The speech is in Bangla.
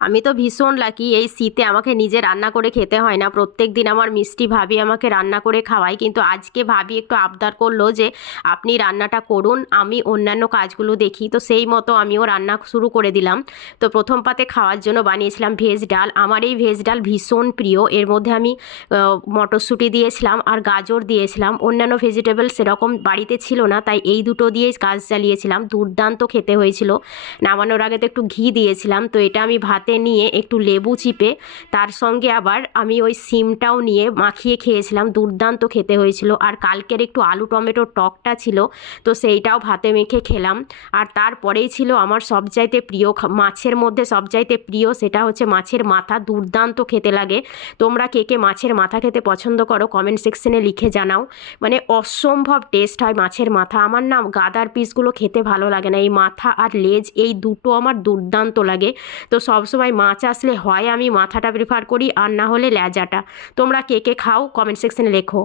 আমি তো ভীষণ লাকি, এই শীতে আমাকে নিজে রান্না করে খেতে হয় না। প্রত্যেক দিন আমার মিষ্টি ভাবি আমাকে রান্না করে খাওয়ায়, কিন্তু আজকে ভাবি একটু আবদার করলো যে আপনি রান্নাটা করুন, আমি অন্যান্য কাজগুলো দেখি। তো সেই মতো আমিও রান্না শুরু করে দিলাম। তো প্রথম পাতে খাওয়ার জন্য বানিয়েছিলাম ভেজ ডাল। আমার এই ভেজ ডাল ভীষণ প্রিয়। এর মধ্যে আমি মটরশুঁটি দিয়েছিলাম আর গাজর দিয়েছিলাম। অন্যান্য ভেজিটেবল সেরকম বাড়িতে ছিল না, তাই এই দুটো দিয়েই কাজ চালিয়েছিলাম। দুর্দান্ত খেতে হয়েছিল। নামানোর আগে তো একটু ঘি দিয়েছিলাম। তো এটা আমি ভাতে নিয়ে একটু লেবু চিপে তার সঙ্গে আবার আমি ওই সিমটাও নিয়ে মাখিয়ে খেয়েছিলাম। দুর্দান্ত খেতে হয়েছিল। আর কালকের একটু আলু টমেটোর টকটা ছিল, তো সেইটাও ভাতে মেখে খেলাম। আর তারপরেই ছিল আমার সবচাইতে প্রিয় মাছের মধ্যে সবচাইতে প্রিয়, সেটা হচ্ছে মাছের মাথা। দুর্দান্ত খেতে লাগে। তোমরা কে কে মাছের মাথা খেতে পছন্দ করো কমেন্ট সেকশনে লিখে জানাও। মানে অসম্ভব টেস্ট হয় মাছের মাথা। আমার না গাদার পিসগুলো খেতে ভালো লাগে না, এই মাথা আর লেজ এই দুটো আমার দুর্দান্ত লাগে। তো সবসময় মাছ আসলে হয় আমি মাথাটা প্রেফার করি, আর না হলে লেজাটা। তোমরা কে কে খাও কমেন্ট সেকশনে লেখো।